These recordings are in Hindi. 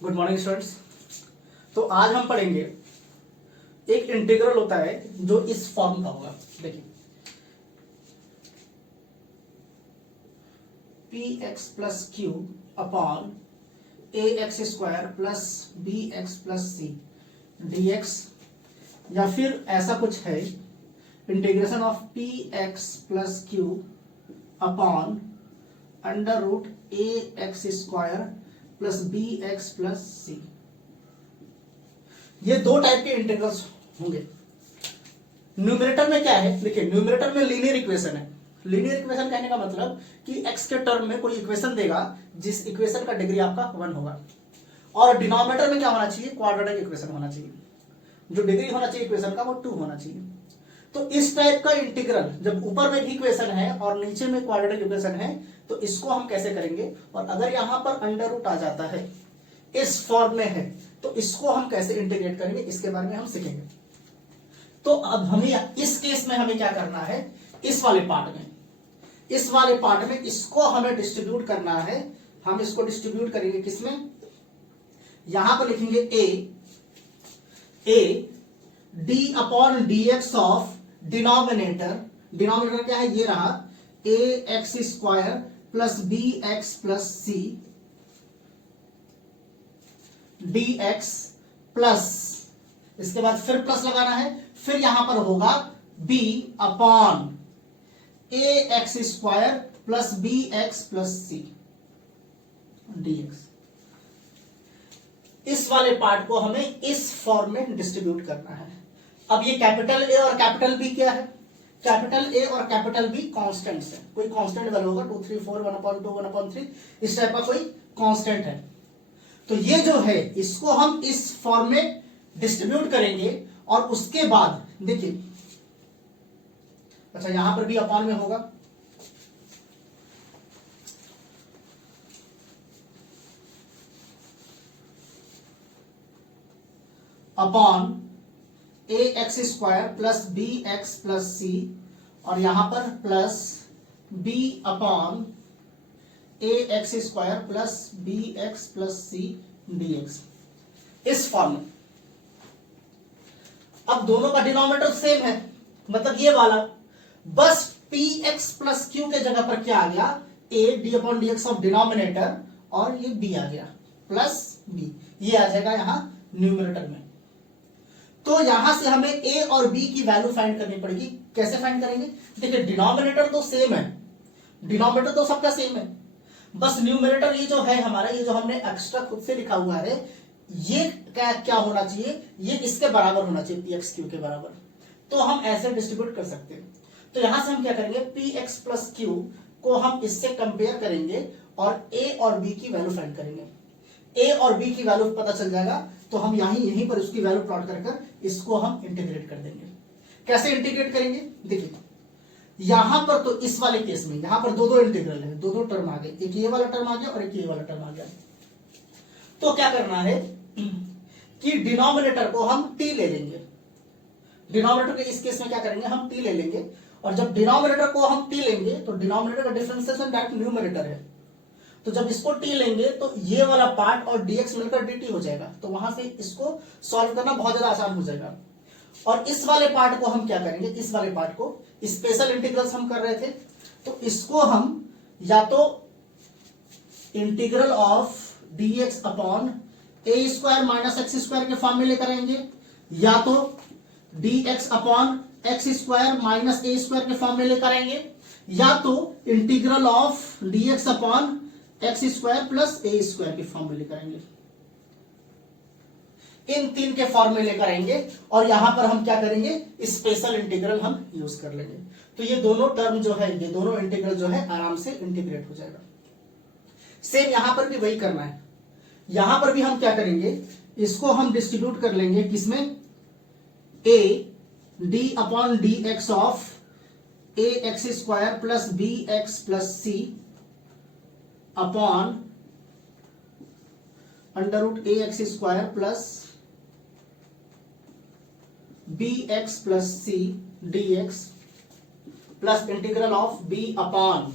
Good morning students. तो आज हम पढ़ेंगे एक इंटीग्रल होता है जो इस फॉर्म का होगा। देखिए P X plus Q upon A X square plus B X plus C D X, या फिर ऐसा कुछ है integration of P X plus Q upon under root A X square plus B X plus C. ये दो टाइप के इंटीग्रल्स होंगे। न्यूमरेटर में क्या है, देखिए न्यूमरेटर में लीनियर इक्वेशन है। लीनियर इक्वेशन कहने का मतलब कि x के टर्म में कोई इक्वेशन देगा जिस इक्वेशन का डिग्री आपका 1 होगा, और डिनोमिनेटर में क्या होना चाहिए, क्वाड्रेटिक इक्वेशन होना चाहिए। जो डिग्री होना चाहिए इक्वेशन का वो 2 होना चाहिए। तो इस टाइप का इंटीग्रल जब ऊपर में भी इक्वेशन है और नीचे में क्वाड्रेटिक इक्वेशन है तो इसको हम कैसे करेंगे, और अगर यहां पर अंडर रूट आ जाता है इस फॉर्म में है तो इसको हम कैसे इंटीग्रेट करेंगे, इसके बारे में हम सीखेंगे। तो अब हमें इस केस में हमें क्या करना है, इस वाले पार्ट में इसको हमें डिस्ट्रीब्यूट करना है। हम इसको डिस्ट्रीब्यूट करेंगे किसमें, यहां पर लिखेंगे A D upon D X of denominator क्या है, ये रहा A X square plus B X plus C D X plus, इसके बाद फिर प्लस लगाना है, फिर यहां पर होगा b upon A X square plus B X plus C dx। इस वाले पार्ट को हमें इस फॉर्म में डिस्ट्रीब्यूट करना है। अब ये कैपिटल ए और कैपिटल बी क्या है, कैपिटल ए और कैपिटल बी कॉन्स्टेंट्स है। कोई कांस्टेंट वैल्यू होगा 2 3 4 1/2 1/3 इस टाइप का कोई कांस्टेंट है। तो ये जो है इसको हम इस फॉर्म में डिस्ट्रीब्यूट करेंगे और उसके बाद देखिए, अच्छा यहां पर भी अपॉन में होगा, upon A X square plus B X plus C, और यहां पर plus B upon A X square plus B X plus C D X, इस फॉर्म में। अब दोनों का डिनोमिनेटर सेम है, मतलब ये वाला, बस पी एक्स प्लस क्यू के जगह पर क्या आ गया, ए D upon D X of denominator, और ये बी आ गया प्लस बी, ये आ जाएगा यहां न्यूमरेटर में। तो यहां से हमें ए और बी की वैल्यू फाइंड करनी पड़ेगी। कैसे फाइंड करेंगे, देखिए डिनोमिनेटर तो सेम है, डिनोमिनेटर तो सबका सेम है, बस न्यूमरेटर ये जो है हमारा, ये जो हमने एक्स्ट्रा खुद से लिखा हुआ है, ये क्या होना चाहिए, ये इसके बराबर होना चाहिए, पी एक्स क्यू के बराबर। तो हम ऐसे डिस्ट्रीब्यूट कर सकते हैं। तो यहां से हम क्या करेंगे, पी एक्स प्लस क्यू को हम इससे कंपेयर करेंगे और ए और बी की वैल्यू फाइंड करेंगे। ए और बी की वैल्यू पता चल जाएगा तो हम यहीं पर उसकी वैल्यू प्लॉट कर इसको हम इंटीग्रेट कर देंगे। कैसे इंटीग्रेट करेंगे, देखिए यहां पर तो इस वाले केस में यहां पर दो इंटीग्रल है, दो टर्म आ गए, एक ये वाला टर्म आ गया और एक ये वाला टर्म आ गया। तो क्या करना है कि डिनोमिनेटर को हम टी ले लेंगे। डिनोमिनेटर के इस केस में क्या करेंगे, हम टी ले लेंगे, और जब डिनोमिनेटर को हम टी लेंगे तो डिनोमिनेटर का डिफरेंशिएशन डायरेक्ट न्यूमरेटर है, तो जब इसको टी लेंगे तो ये वाला पार्ट और dx मिलकर dt हो जाएगा। तो वहां से इसको सॉल्व करना बहुत ज्यादा आसान हो जाएगा। और इस वाले पार्ट को हम क्या करेंगे, इस वाले पार्ट को स्पेशल इंटीग्रल्स हम कर रहे थे, तो इसको हम या तो integral of dx upon A square minus X square के फॉर्म में लेकर आएंगे, या तो dx upon X square minus A square के फॉर्म में लेकर आएंगे, या तो integral of dx upon X square plus A square के फॉर्म में लेकर आएंगे। इन तीन के फॉर्म में लेकर आएंगे और यहां पर हम क्या करेंगे, स्पेशल इंटीग्रल हम यूज कर लेंगे। तो ये दोनों टर्म जो है, ये दोनों इंटीग्रल जो है आराम से इंटीग्रेट हो जाएगा। सेम यहां पर भी वही करना है। यहां पर भी हम क्या करेंगे, इसको हम डिस्ट्रीब्यूट कर लेंगे किसमें, A D upon D X of A X square plus B X plus C upon under root A X square plus B X plus C D X, plus integral of B upon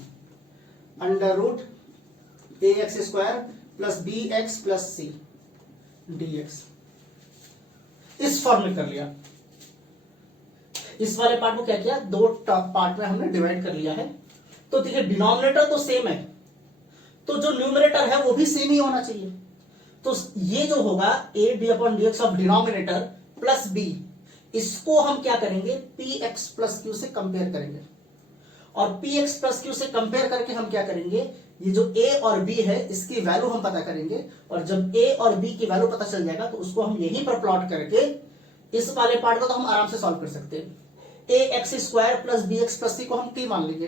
under root A X square plus B X plus C dx, इस फॉर्म में कर लिया। इस वाले पार्ट को क्या किया, दो पार्ट में हमने डिवाइड कर लिया है। तो देखिए डिनोमिनेटर तो सेम है, तो जो न्यूमरेटर है वो भी सेम ही होना चाहिए। तो ये जो होगा A D upon D X of denominator plus B, इसको हम क्या करेंगे, पी एक्स प्लस क्यू से कंपेयर करेंगे। और पी एक्स प्लस क्यू से कंपेयर करके हम क्या करेंगे, ये जो ए और बी है इसकी वैल्यू हम पता करेंगे। और जब ए और बी की वैल्यू पता चल जाएगा तो उसको हम यहीं पर प्लॉट करके इस वाले पार्ट को तो हम आराम से सॉल्व कर सकते हैं। A X square plus B X plus C को हम टी मान लेंगे।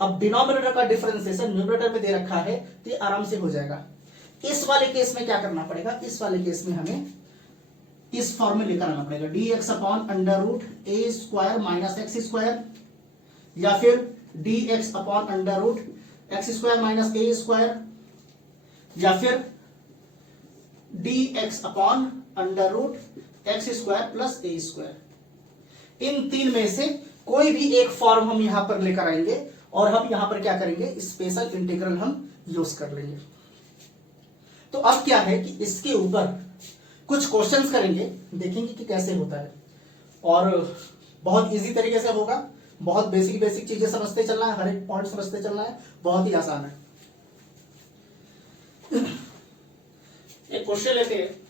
अब डिनोमिनेटर का डिफरेंशिएशन न्यूमरेटर में दे रखा है तो ये आराम से हो जाएगा। इस वाले केस में क्या करना पड़ेगा, इस वाले केस में हमें इस फॉर्म में लेकर आना पड़ेगा, D X upon under root A square minus X square, या फिर D X upon under root x square minus A square, या फिर D X upon under root x square plus A square. इन तीन में से कोई भी एक फॉर्म हम यहां पर लेकर आएंगे और हम यहां पर क्या करेंगे, स्पेशल इंटीग्रल हम यूज कर लेंगे। तो अब क्या है कि इसके ऊपर कुछ क्वेश्चंस करेंगे, देखेंगे कि कैसे होता है। और बहुत इजी तरीके से होगा, बहुत बेसिक बेसिक चीजें समझते चलना है, हर एक पॉइंट समझते चलना है, बहुत ही आसान है। एक क्वेश्चन लेते हैं,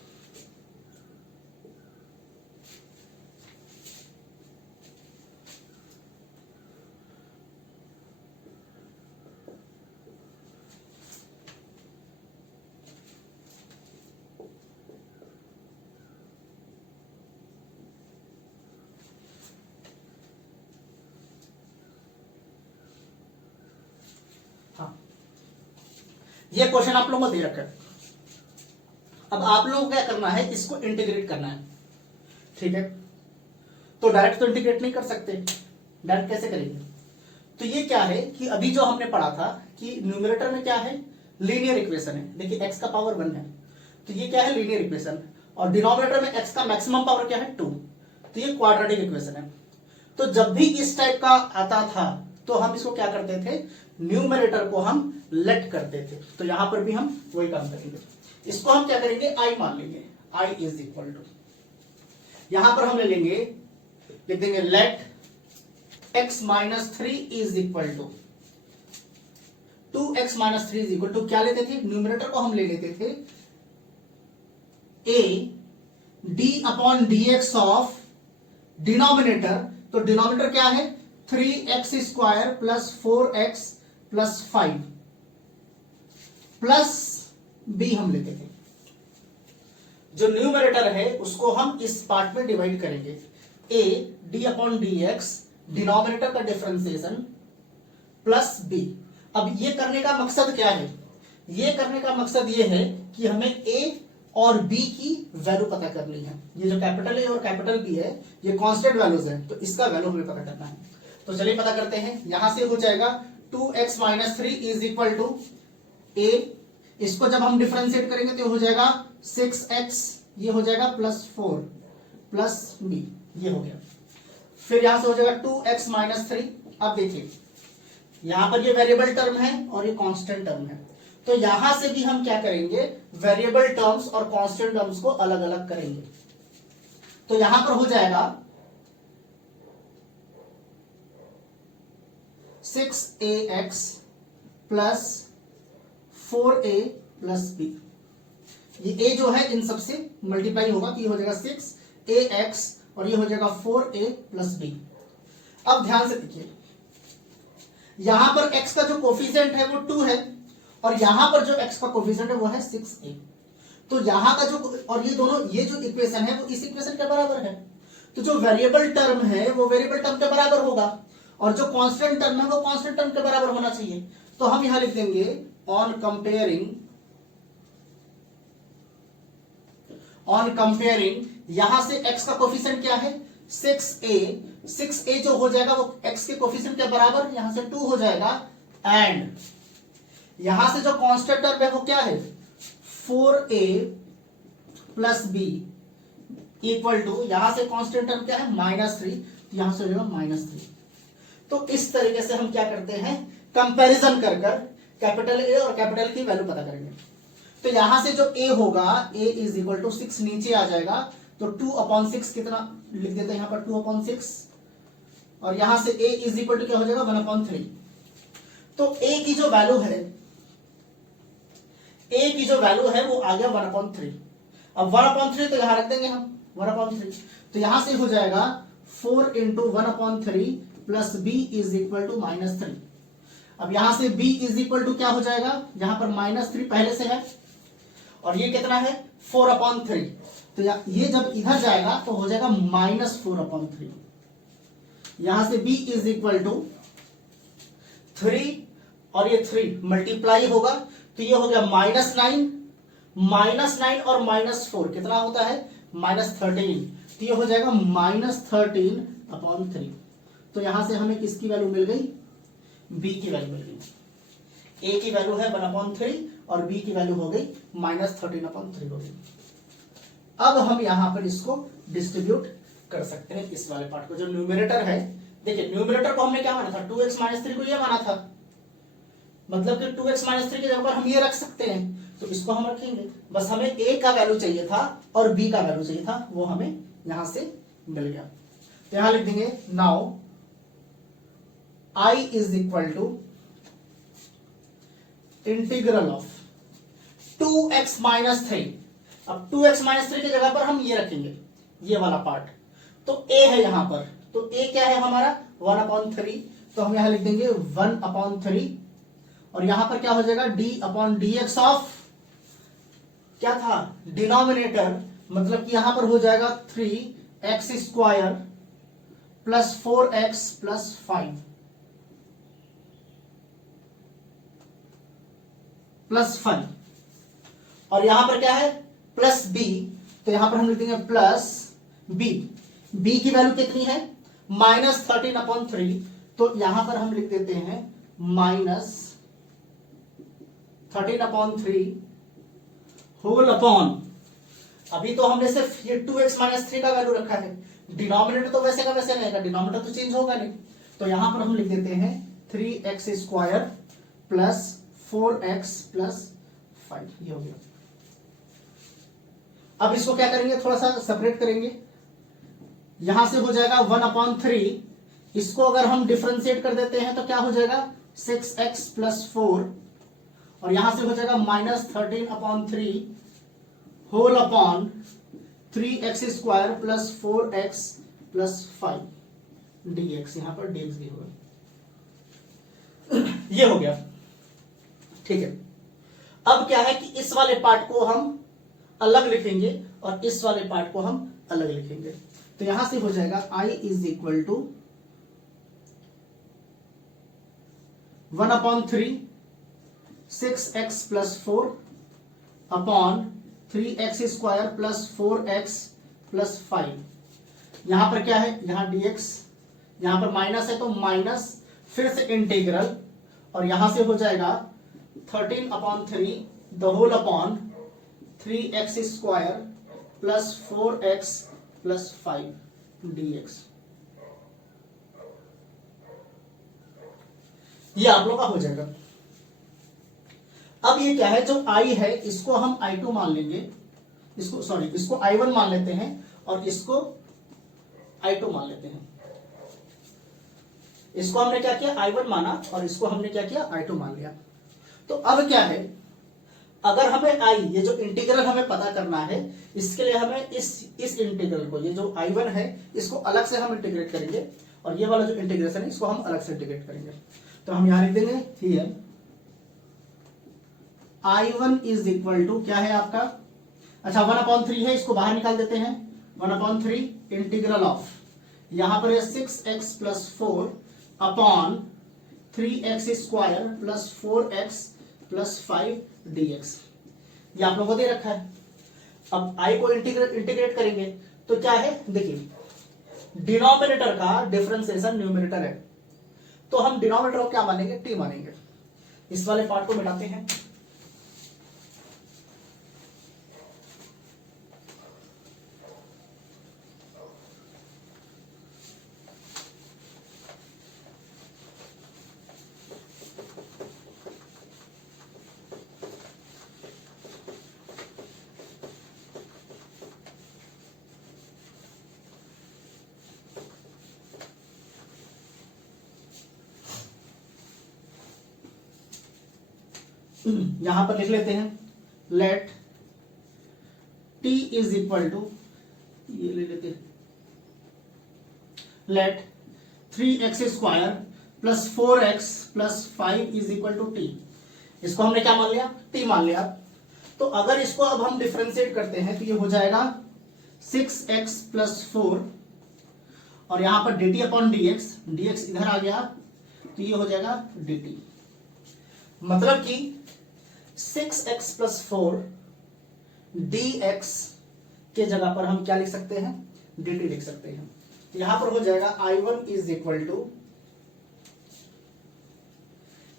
ये क्वेश्चन आप लोगों को दे रखा है। अब आप लोगों को क्या करना है, इसको इंटीग्रेट करना है, ठीक है। तो डायरेक्ट तो इंटीग्रेट नहीं कर सकते, डायरेक्ट कैसे करेंगे। तो ये क्या है कि अभी जो हमने पढ़ा था कि न्यूमरेटर में क्या है, लीनियर इक्वेशन है। देखिए x का पावर 1 है तो ये क्या है, लीनियर इक्वेशन। और डिनोमिनेटर में x का मैक्सिमम पावर क्या है, 2, तो ये क्वाड्रेटिक इक्वेशन है। तो जब भी इस टाइप का आता था तो हम इसको क्या करते थे, न्यूमरेटर को हम लेट करते थे। तो यहां पर भी हम वही काम करेंगे, इसको हम क्या करेंगे, आई मान लेंगे। आई इज इक्वल टू, यहां पर हम ले लेंगे, लिख देंगे let X minus 3 is equal to 2x minus 3 is equal to, क्या लेते थे, न्यूमरेटर को हम ले लेते थे A D upon D X of denominator. तो डिनोमिनेटर क्या है, 3x square plus 4x plus 5 plus b हम लेते थे। जो न्यूमरेटर है उसको हम इस पार्ट में डिवाइड करेंगे, a d upon D x denominator का डिफरेंशिएशन प्लस b। अब ये करने का मकसद क्या है, ये करने का मकसद ये है कि हमें a और b की वैल्यू पता करनी है। ये जो कैपिटल a और कैपिटल b है ये कांस्टेंट वैल्यूज है, तो इसका वैल्यू हमें पता करना है। तो चलिए पता करते हैं, यहां से हो जाएगा 2x minus 3 is equal to a, इसको जब हम डिफरेंशिएट करेंगे तो हो जाएगा 6x, ये हो जाएगा प्लस 4 प्लस b, ये हो गया। फिर यहां से हो जाएगा 2x माइनस 3। अब देखिए यहां पर ये वेरिएबल टर्म है और ये कांस्टेंट टर्म है, तो यहां से भी हम क्या करेंगे, वेरिएबल टर्म्स और कांस्टेंट टर्म्स को अलग अलग करेंगे। तो यहां पर हो जाएगा 6ax plus 4a plus b, ये a जो है इन सबसे मल्टीप्लाई होगा तो ये हो जाएगा 6ax और ये हो जाएगा 4a प्लस b। अब ध्यान से देखिए, यहां पर x का जो कोफिशिएंट है वो 2 है और यहां पर जो x का कोफिशिएंट है वो है 6a। तो यहां का जो, और ये दोनों, ये जो इक्वेशन है वो इस इक्वेशन के बराबर है। तो जो वेरिएबल टर्म है वो वेरिएबल टर्म के बराबर होगा और जो कांस्टेंट टर्म है वो कांस्टेंट टर्म के बराबर होना चाहिए। तो हम यहां लिख देंगे ऑन कंपेयरिंग, यहां से x का कोफिशिएंट क्या है, 6a जो हो जाएगा वो x के कोफिशिएंट के बराबर, यहां से 2 हो जाएगा। एंड यहां से जो कांस्टेंट टर्म है वो क्या है, 4a plus b equal to, यहां से कांस्टेंट टर्म क्या है, -3, यहां से हो जाएगा -3। तो इस तरीके से हम क्या करते हैं, कंपैरिजन कर कैपिटल ए और कैपिटल की वैल्यू पता करेंगे। तो यहां से जो a होगा a इज इक्वल टू 6 नीचे आ जाएगा, तो 2/6 कितना लिख देते हैं यहां पर 2/6, और यहां से a इज इक्वल टू क्या हो जाएगा 1/3। तो a की जो वैल्यू है, a की जो वैल्यू है वो आ गया 1/3। अब 1/3 तो यहां रख देंगे हम 1/3, तो यहां से हो जाएगा 4 into 1/3 plus b is equal to -3। अब यहां से b इज इक्वल टू क्या हो जाएगा, यहां पर -3 पहले से है और ये कितना है 4/3, तो ये जब इधर जाएगा तो हो जाएगा -4/3। यहां से b इज इक्वल टू 3 और ये 3 मल्टीप्लाई होगा, तो ये हो गया -9 और -4 कितना होता है -13, तो ये हो जाएगा -13/3। तो यहां से हमें किसकी वैल्यू मिल गई, b की वैल्यू मिल गई। a की वैल्यू है 1/3 और b की वैल्यू हो गई -13/3 हो गई। अब हम यहां पर इसको डिस्ट्रीब्यूट कर सकते हैं, इस वाले पार्ट को जो न्यूमरेटर है। देखिए न्यूमरेटर को हमने क्या माना था 2x - 3 को ये माना था, मतलब कि 2x - 3 की जगह पर हम ये रख सकते हैं, तो इसको हम रखेंगे। बस हमें a का वैल्यू चाहिए था और b का वैल्यू चाहिए था, वो हमें यहां से मिल गया। तो यहां लिख देंगे now I is equal to integral of 2x - 3। अब 2x - 3 की जगह पर हम ये रखेंगे, ये वाला पार्ट। तो a है यहां पर, तो a क्या है हमारा 1/3, तो हम यहां लिख देंगे 1/3, और यहां पर क्या हो जाएगा d/dx ऑफ क्या था डिनोमिनेटर, मतलब कि यहां पर हो जाएगा 3x² plus 4x plus 5 plus 5, और यहां पर क्या है प्लस b, तो यहां पर हम लिख देंगे प्लस b। b की वैल्यू कितनी है -13/3, तो यहां पर हम लिख देते हैं -13/3 होल अपॉन, अभी तो हमने सिर्फ ये 2x - 3 का वैल्यू रखा है, डिनोमिनेटर तो वैसे का वैसे रहेगा, डिनोमिनेटर तो चेंज होगा नहीं, तो यहां पर हम लिख देते हैं 3x² प्लस 4x प्लस 5, ये हो गया। अब इसको क्या करेंगे, थोड़ा सा सेपरेट करेंगे। यहां से हो जाएगा 1/3, इसको अगर हम डिफरेंशिएट कर देते हैं तो क्या हो जाएगा 6x प्लस 4, और यहां से हो जाएगा -13/3 whole upon 3x² plus 4x plus 5 dx, यहां पर dx भी होगा। ये हो गया, ठीक है। अब क्या है कि इस वाले पार्ट को हम अलग लिखेंगे और इस वाले पार्ट को हम अलग लिखेंगे, तो यहां से हो जाएगा I is equal to 1/3 6x plus 4 upon 3x² plus 4x plus 5। यहां पर क्या है, यहां dx, यहां पर माइनस है तो माइनस, फिर से इंटीग्रल, और यहां से हो जाएगा 13/3 the whole upon 3x² plus 4x plus 5 dx। ये आप लोग का हो जाएगा। अब ये क्या है, जो I है इसको हम I2 मान लेंगे, इसको I1 मान लेते हैं और इसको I2 मान लेते हैं। इसको हमने क्या किया I1 माना और इसको हमने क्या किया I2 मान लिया। तो अब क्या है, अगर हमें I ये जो इंटीग्रल हमें पता करना है, इसके लिए हमें इस इंटीग्रल को, ये जो I1 है इसको अलग से हम इंटीग्रेट करेंगे, और ये वाला जो इंटीग्रेशन है इसको हम अलग से इंटीग्रेट करेंगे। तो हम यहां लिख देंगे here I1 is equal to क्या है आपका, अच्छा 1/3 है, इसको बाहर निकाल देते हैं, 1/3 इंटीग्रल ऑफ, यहां पर 6x plus 4 upon 3x² plus 4x plus 5 dx। ये आप लोगों को दे रखा है। अब I को इंटीग्रेट करेंगे तो क्या है, देखिए डिनोमिनेटर का डिफरेंशिएशन न्यूमरेटर है, तो हम डिनोमिनेटर को क्या मानेंगे t मानेंगे। इस वाले पार्ट को मिटाते हैं, यहां पर लिख लेते हैं let t is equal to, ये ले लेते हैं, let 3x square plus 4x plus 5 is equal to t. इसको हमने क्या मान लिया, t मान लिया। तो अगर इसको अब हम डिफरेंशिएट करते हैं तो ये हो जाएगा 6x प्लस 4 और यहां पर dt अपॉन dx, dx इधर आ गया तो ये हो जाएगा dt। मतलब कि 6x प्लस 4 dx के जगह पर हम क्या लिख सकते हैं, dt लिख सकते हैं। तो यहां पर हो जाएगा I1 इज इक्वल टू,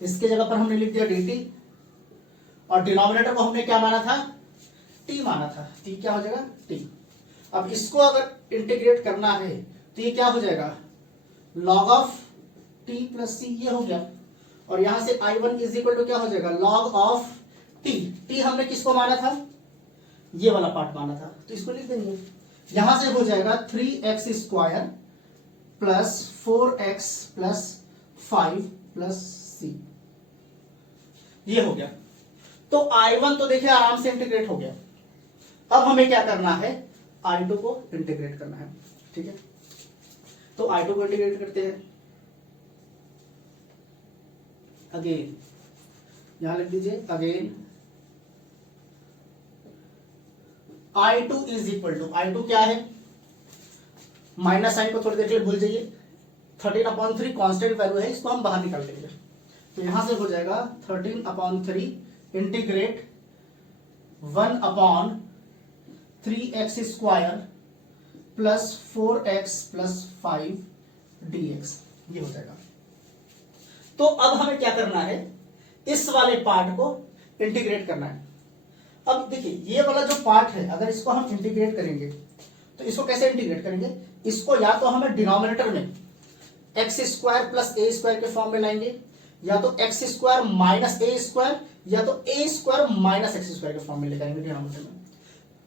इसके जगह पर हमने लिख दिया dt और डिनोमिनेटर को हमने क्या माना था, t माना था, तो ये क्या हो जाएगा t। अब इसको अगर इंटीग्रेट करना है तो ये क्या हो जाएगा log of t plus c, ये हो गया। और यहां से I1 इज इक्वल टू क्या हो जाएगा log ऑफ t। t हमने किसको माना था, ये वाला पार्ट माना था, तो इसको लिख देंगे। यहां से हो जाएगा 3x square plus 4x plus 5 plus c, ये हो गया। तो I1 तो देखिए आराम से इंटीग्रेट हो गया। अब हमें क्या करना है, I2 को इंटीग्रेट करना है, ठीक है। तो I2 को इंटीग्रेट करते हैं। अगेन यहां लिख दीजिए, again I2 is equal to, I2 क्या है, माइनस साइन को थोड़ी देर के लिए भूल जाइए, 13/3 कांस्टेंट वैल्यू है, इसको हम बाहर निकाल लेंगे। तो यहां से हो जाएगा 13/3 integrate 1/3x square plus 4x plus 5 dx, ये हो जाएगा। तो अब हमें क्या करना है, इस वाले पार्ट को इंटीग्रेट करना है। अब देखिए ये वाला जो पार्ट है, अगर इसको हम इंटीग्रेट करेंगे तो इसको कैसे इंटीग्रेट करेंगे, इसको या तो हमें डिनोमिनेटर में x square plus A square के फॉर्म में लाएंगे, या तो x square minus A square, या तो ए स्क्वायर माइनस एक्स स्क्वायर के फॉर्म में लेकर आएंगे डिनोमिनेटर में।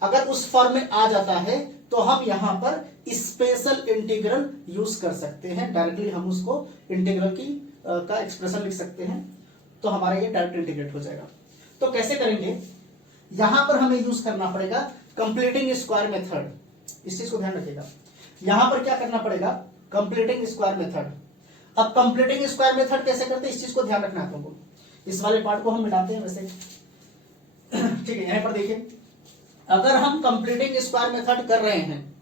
अगर उस फॉर्म में आ जाता है तो हम यहां पर स्पेशल इंटीग्रल यूज कर सकते हैं, डायरेक्टली हम उसको इंटीग्रल की का एक्सप्रेशन लिख सकते हैं, तो हमारा ये डायरेक्ट इंटीग्रेट हो जाएगा। तो कैसे करेंगे, यहां पर हमें यूज करना पड़ेगा कंप्लीटिंग स्क्वायर मेथड, इस चीज को ध्यान रखिएगा। यहां पर क्या करना पड़ेगा, कंप्लीटिंग स्क्वायर मेथड। अब कंप्लीटिंग स्क्वायर मेथड कैसे करते हैं, इस चीज को ध्यान रखना है तुमको। इस वाले पार्ट को हम मिटाते हैं वैसे, ठीक है। यहां पर देखिए, अगर हम कंप्लीटिंग स्क्वायर मेथड कर रहे हैं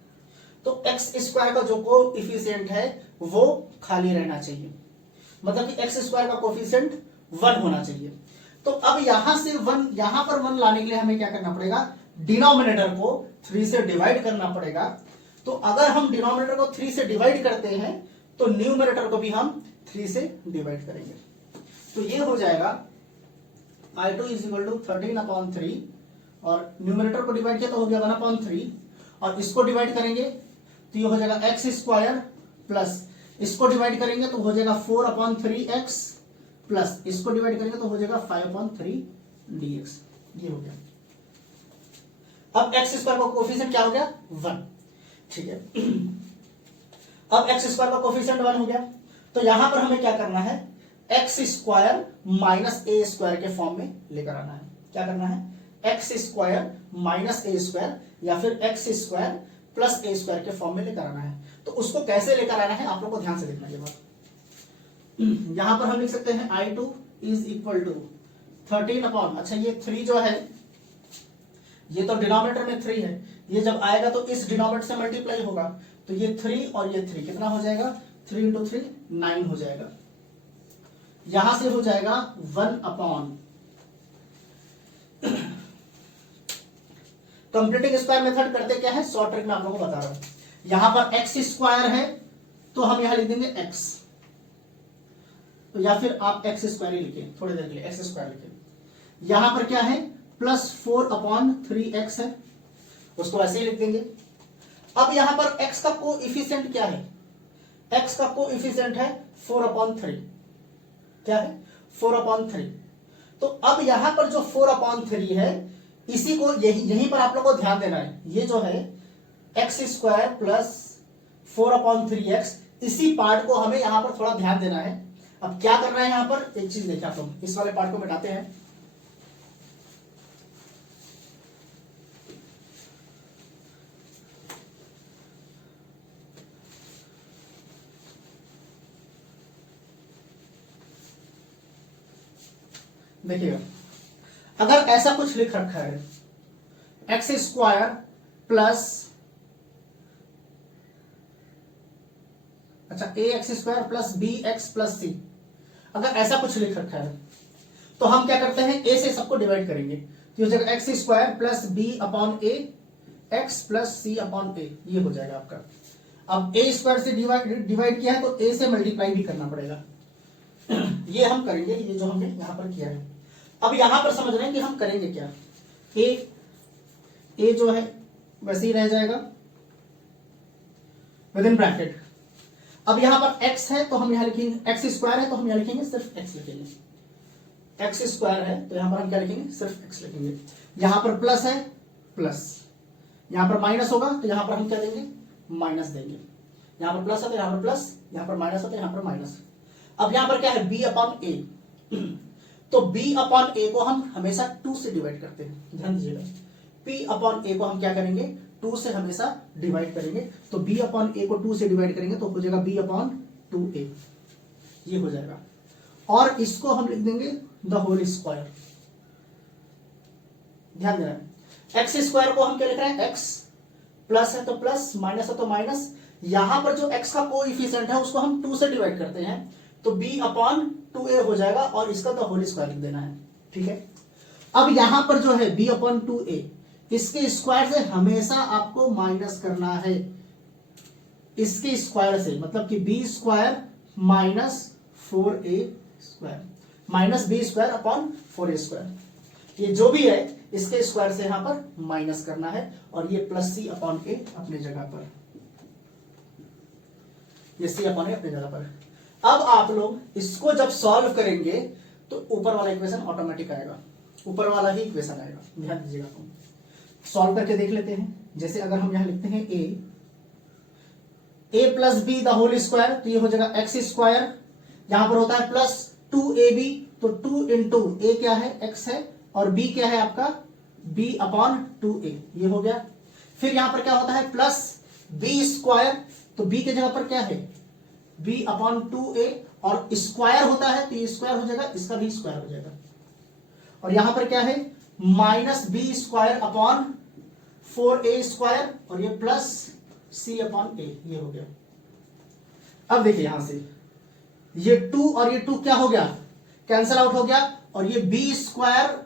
तो एक्स स्क्वायर का जो कोएफिशिएंट है वो खाली रहना चाहिए, मतलब कि एक्स स्क्वायर का कोएफिशिएंट 1 होना चाहिए। तो अब यहां से 1, यहां पर 1 लाने के लिए हमें क्या करना पड़ेगा, डिनोमिनेटर को 3 से डिवाइड करना पड़ेगा। तो अगर हम डिनोमिनेटर को 3 से डिवाइड करते हैं तो न्यूमरेटर को भी हम 3 से डिवाइड करेंगे। तो ये हो जाएगा I2 इज इक्वल टू 13/3 और न्यूमरेटर को डिवाइड किया तो हो गया 1/3 और इसको डिवाइड करेंगे तो ये हो जाएगा एक्स स्क्वायर प्लस इसको डिवाइड करेंगे तो हो जाएगा 4/3x प्लस इसको डिवाइड करेंगे तो हो जाएगा 5/3 dx, ये हो गया। अब एक्स स्क्वायर का कोएफिशिएंट क्या हो गया, 1, ठीक है। अब एक्स स्क्वायर का कोएफिशिएंट 1 हो गया, तो यहां पर हमें क्या करना है, x square minus A square के फॉर्म में लेकर आना है। क्या करना है, x square minus A square या फिर x square plus A square के फॉर्म में लेकर आना है। तो उसको कैसे लेकर आना है आप लोग को ध्यान से देखना ये बात। यहां पर हम लिख सकते हैं I2 इज इक्वल टू 13 अच्छा ये 3 जो है ये तो डिनोमिनेटर में 3 है, ये जब आएगा तो इस डिनोमिनेटर से मल्टीप्लाई होगा, तो ये 3 और ये 3 कितना हो जाएगा, 3 इंटू 3 9 हो जाएगा। यहां से हो जाएगा 1/, कंप्लीटिंग स्क्वायर मेथड करते क्या है, शॉर्ट ट्रिक में आप लोगों को बता रहा हूं। यहां पर एक्स स्क्वायर है तो हम यहां लिख देंगे एक्स, तो या फिर आप एक्स स्क्वायर ही लिखें, थोड़ी देर के लिए एक्स स्क्वायर लिखें। यहां पर क्या है, प्लस 4/3x है, उसको ऐसे ही लिख देंगे। अब यहां पर x का कोएफिशिएंट क्या है, x का कोएफिशिएंट है 4/3, क्या है 4/3। तो अब यहां पर जो 4/3 है इसी को यहीं पर आप लोगों को ध्यान देना है, ये जो है एक्स स्क्वायर प्लस 4/3x, इसी पार्ट को हमें यहां पर थोड़ा ध्यान देना है। अब क्या करना है, यहां पर एक चीज देखिए आप लोग, इस वाले पार्ट को मिटाते हैं। देखिएगा, अगर ऐसा कुछ लिख रखा है एक्स स्क्वायर प्लस, अच्छा A X square plus B X plus C, अगर ऐसा कुछ लिख रखा है तो हम क्या करते हैं, ए से सबको डिवाइड करेंगे, तो हो जाएगा X square plus B upon A X plus C upon A, ये हो जाएगा आपका। अब ए स्क्वायर से डिवाइड किया है तो ए से मल्टीप्लाई भी करना पड़ेगा। ये हम करेंगे, ये जो हमने यहां पर किया है। अब यहां पर समझ रहे हैं कि हम करेंगे क्या, ए जो है वैसे ही रह जाएगा विद इन ब्रैकेट। अब यहां पर x है तो हम यहां लिखेंगे, एक्स स्क्वायर है तो हम यहां लिखेंगे सिर्फ x लिखेंगे, एक्स स्क्वायर है तो यहां पर हम क्या लिखेंगे, सिर्फ x लिखेंगे। यहां पर प्लस है प्लस, यहां पर माइनस होगा तो यहां पर हम क्या देंगे, माइनस देंगे। यहां पर प्लस है तो यहां पर प्लस, यहां पर माइनस है तो यहां पर माइनस। अब यहां पर क्या है, b अपॉन ए, तो b अपॉन ए को हम हमेशा 2 से डिवाइड करते हैं, ध्यान दीजिएगा। p अपॉन ए को हम क्या करेंगे, 2 से हमेशा डिवाइड करेंगे, तो b अपॉन ए को 2 से डिवाइड करेंगे तो हो जाएगा b अपॉन 2a, ये हो जाएगा। और इसको हम लिख देंगे द होल स्क्वायर। ध्यान देना, एक्स स्क्वायर को हम क्या लिख रहे हैं, x प्लस है तो प्लस, माइनस है तो माइनस। यहां पर जो x का कोएफिशिएंट है उसको हम 2 से डिवाइड करते हैं तो b अपॉन 2a हो जाएगा और इसका द होल स्क्वायर लिख देना है, ठीक है। अब यहां पर जो है b अपॉन 2a, इसके स्क्वायर से हमेशा आपको माइनस करना है, इसके स्क्वायर से, मतलब कि b square minus 4a square minus b square upon 4a square, ये जो भी है इसके स्क्वायर से यहां पर माइनस करना है, और ये प्लस सी अपॉन ए अपनी जगह पर, ये सी अपॉन ए अपनी जगह पर। अब आप लोग इसको जब सॉल्व करेंगे तो ऊपर वाला इक्वेशन ऑटोमेटिक आएगा, ऊपर वाला ही इक्वेशन आएगा, ध्यान दीजिएगा। सॉल्व करके देख लेते हैं। जैसे अगर हम यहां लिखते हैं A plus B the whole square, तो ये हो जाएगा एक्स स्क्वायर, यहां पर होता है प्लस 2ab, तो 2 इंटू ए क्या है, x है, और b क्या है आपका, b अपॉन 2a, ये हो गया। फिर यहां पर क्या होता है, प्लस b स्क्वायर, तो b की जगह पर क्या है, b अपॉन 2a, और स्क्वायर होता है तो ये स्क्वायर हो जाएगा, इसका भी स्क्वायर हो जाएगा। और यहां पर क्या है, minus b square upon 4a square, और ये प्लस c अपॉन a, ये हो गया। अब देखिए यहां से ये 2 और ये 2 क्या हो गया, कैंसल आउट हो गया, और ये b square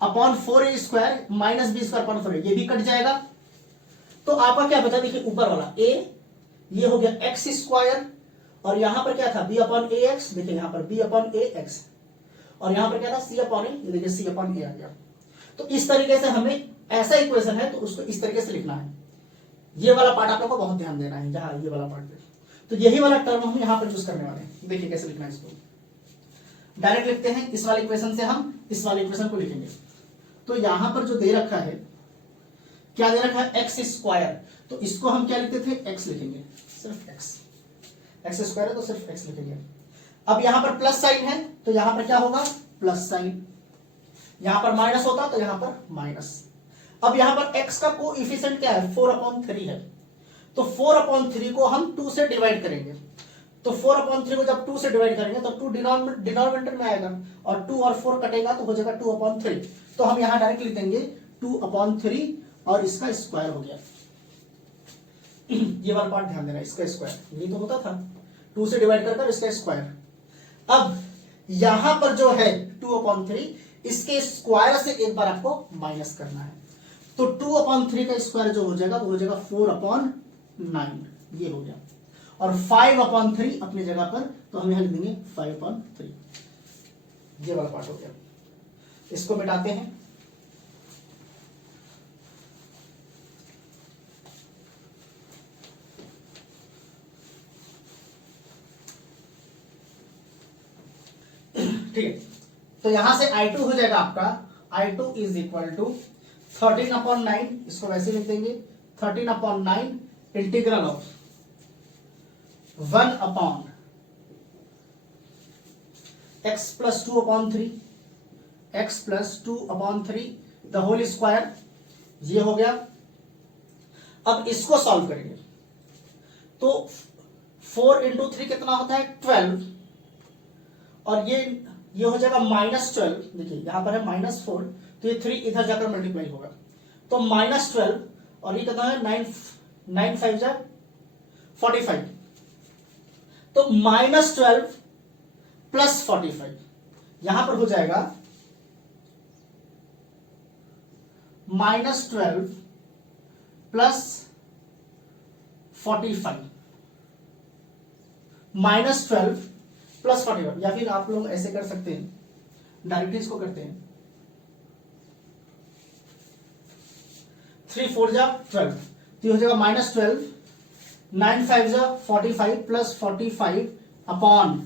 upon 4a square minus b square upon 4a, ये भी कट जाएगा। तो आपका क्या बचा, देखिए ऊपर वाला a, ये हो गया एक्स स्क्वायर, और यहां पर क्या था, b अपॉन ए एक्स, देखिए यहां पर b अपॉन ए एक्स, और यहां पर क्या था, c अपॉन ए, ये देखिए c अपॉन ए आ गया। तो इस तरीके से हमें, ऐसा इक्वेशन है तो उसको इस तरीके से लिखना है। ये वाला पार्ट आप लोगों को बहुत ध्यान देना है, जहां ये वाला पार्ट, तो यही वाला टर्म हम यहां पर यूज करने वाले हैं। देखिए कैसे लिखना है इसको। डायरेक्ट लिखते हैं, इस वाले इक्वेशन से हम इस वाले इक्वेशन को लिखेंगे। तो यहां पर जो दे रखा है, क्या दे रखा है, एक्स स्क्वायर, तो इसको हम क्या लिखते थे, एक्स लिखेंगे, सिर्फ एक्स, एक्स स्क्वायर है तो सिर्फ एक्स लिखेंगे। अब यहां पर प्लस साइन है तो यहां पर क्या होगा, प्लस साइन, यहां पर माइनस होता तो यहां पर माइनस। अब यहां पर x का कोएफिशिएंट क्या है, 4/3 है, तो 4/3 को हम 2 से डिवाइड करेंगे, तो 4/3 को जब 2 से डिवाइड करेंगे तो 2 डिनोमिनेटर में आएगा, और 2 और 4 कटेगा तो हो जाएगा 2/3। तो हम यहां डायरेक्ट लिख देंगे 2/3, और इसका स्क्वायर हो गया। ये वाला पार्ट ध्यान देना, इसका स्क्वायर, ये तो होता था 2 से डिवाइड कर इसका स्क्वायर। अब यहां पर जो है 2/3, इसके स्क्वायर से एक बार आपको माइनस करना है, तो 2/3 का स्क्वायर जो हो जाएगा वो हो जाएगा 4/9, ये हो गया। और 5/3 अपनी जगह पर, तो हम यहां लिख देंगे 5/3, ये वाला पार्ट हो गया। इसको मिटाते हैं, ठीक है। तो यहां से I2 हो जाएगा आपका, I2 इज इक्वल टू 13/9, इसको वैसे लिख देंगे 13/9 integral of 1 x plus 2/3, x plus 2/3 the whole square, ये हो गया। अब इसको सॉल्व करेंगे तो 4 इंटू 3 कितना होता है, 12, और ये ये हो जाएगा -12, देखिए यहां पर है -4, तो ये 3 इधर जाकर मल्टीप्लाई होगा, तो -12 और ये कितना है 9 5 जा 45, तो -12 प्लस 45, यहां पर हो जाएगा -12 प्लस 45, -12 प्लस 41, या फिर आप लोग ऐसे कर सकते हैं, डायरेक्टली इसको करते हैं, 3 4 जा 12, तो ये हो जाएगा -12, 9 5 जा 45 प्लस 45 अपॉन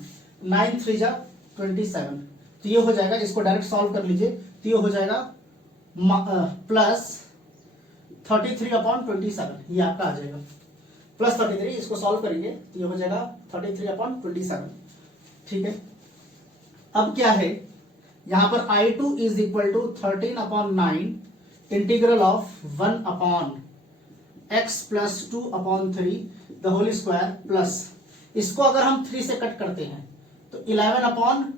9 3 जा 27, तो ये हो जाएगा, इसको डायरेक्ट सॉल्व कर लीजिए, तो ये हो जाएगा प्लस 33 अपॉन 27, ये आपका आ जाएगा प्लस 33, इसको सॉल्व करेंगे तो ये हो जाएगा 33 अपॉन 27, ठीक है। अब क्या है, यहां पर I2 is equal to 13 upon 9 integral of 1 upon x plus 2 upon 3 the whole square, plus इसको अगर हम 3 से कट करते हैं तो 11 अपॉन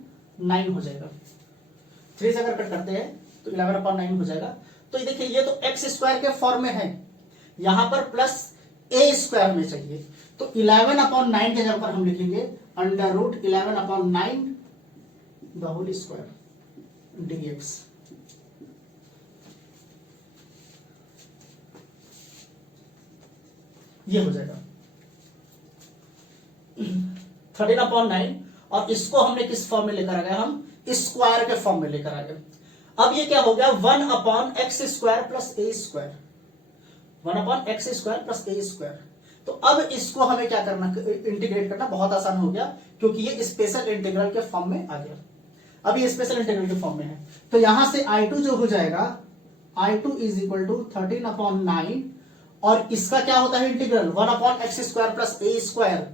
9 हो जाएगा, 3 से अगर कट करते हैं तो 11 अपॉन 9 हो जाएगा। तो ये देखिए, ये तो एक्स स्क्वायर के फॉर्म में है, यहां पर प्लस ए स्क्वायर में चाहिए, तो 11 अपॉन 9 के जगह पर हम लिखेंगे under root 11 upon 9 the whole square dx। ये हो जाएगा 13 अपॉन 9, और इसको हमने किस फॉर्म में लेकर आ गए, हम स्क्वायर के फॉर्म में लेकर आ गए। अब ये क्या हो गया, 1 upon X square plus A square, 1 upon X square plus A square. तो अब इसको हमें क्या करना, इंटीग्रेट करना बहुत आसान हो गया, क्योंकि ये स्पेशल इंटीग्रल के फॉर्म में आ गया। अब ये स्पेशल इंटीग्रल के फॉर्म में है, तो यहां से I2 जो हो जाएगा, I2 is equal to 13 upon 9, और इसका क्या होता है integral, 1 upon X square plus A square,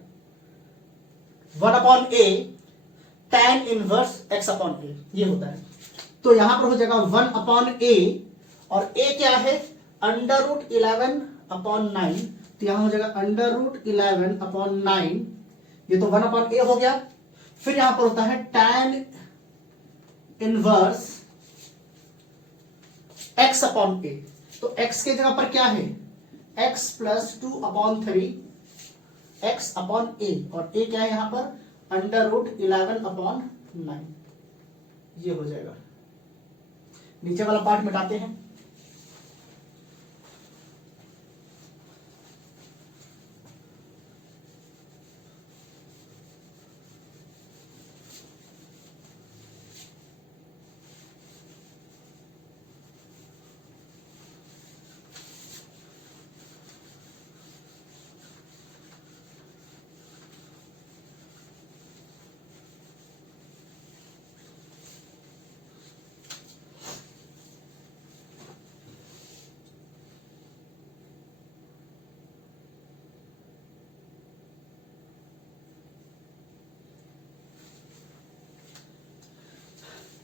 1 upon A tan inverse x upon A, ये होता है। तो यहां पर हो जाएगा 1 अपॉन ए, और a क्या है अंडर रूट 11 अपॉन 9, तो यहां हो जाएगा अंडर रूट 11 अपॉन 9, ये तो 1 अपॉन ए हो गया। फिर यहां पर होता है tan inverse x upon A, तो x के जगह पर क्या है x plus 2 upon 3 x upon A, और a क्या है यहां पर अंडर रूट 11 अपॉन 9, ये हो जाएगा। नीचे वाला पार्ट मिटाते हैं,